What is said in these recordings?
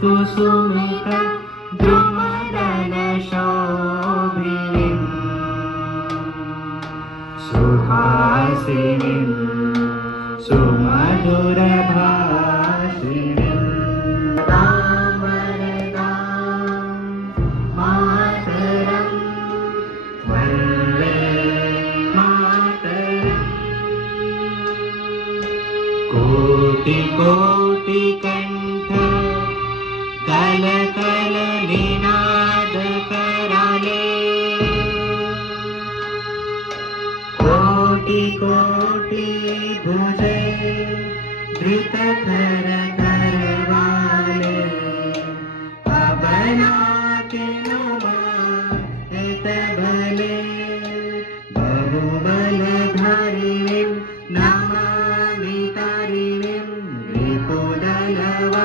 कुसुमित द्रुमदल शोभिनीं सुहासिनीं सुमधुरभाषिणीं मातरं वन्दे मातरम्। कोटि कोटि कंठ कल कल निनाद कराले, कोटि कोटि भुजे धृत कर करवाले, अबला के नुमाहित भले बहुबलधारिणीं नमामि तारिणीं रिपुदलवारिणीं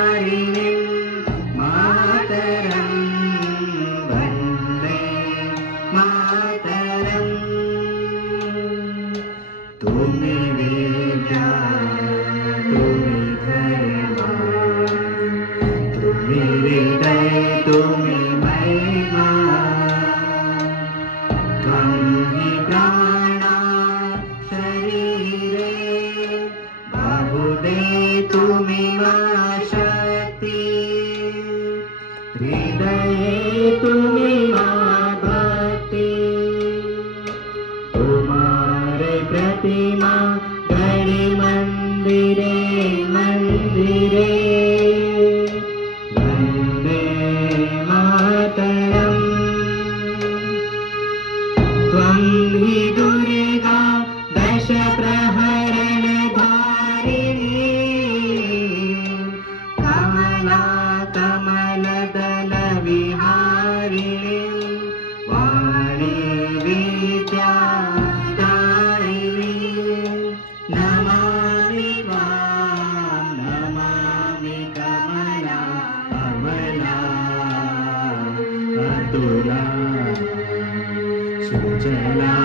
मातरं वन्दे मातरम्। तुम्ही विद्या तुम्ही धर्म तुम्ही हृदय तुम्ही महिमा, त्वं हि प्राणा शरीरे बहुदे तुम्ही मा शक्ति, हृदये तुम्ही मा भक्ति। तुम्हारे प्रतिमा गढ़ी मंदिरे मंदिरे, वन्दे मातरम्। त्वं हि दुर्गा दश प्रहरणधारिणी, कमला कमलदल विहारिणी, वाणी विद्यादायिनी, नमामि त्वां नमामि कमला कमला अतुला सुजला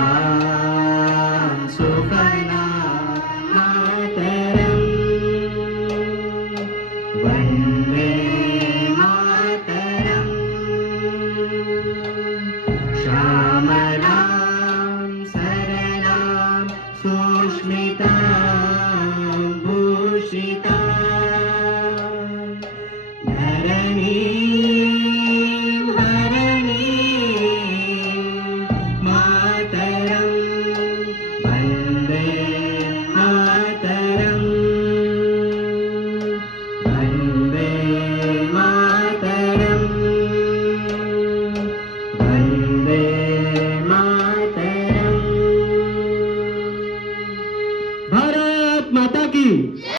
सुफला मातरम् वन्दे मातरम्। श्यामलां सरलां सुष्मितां भूषितां धरणीं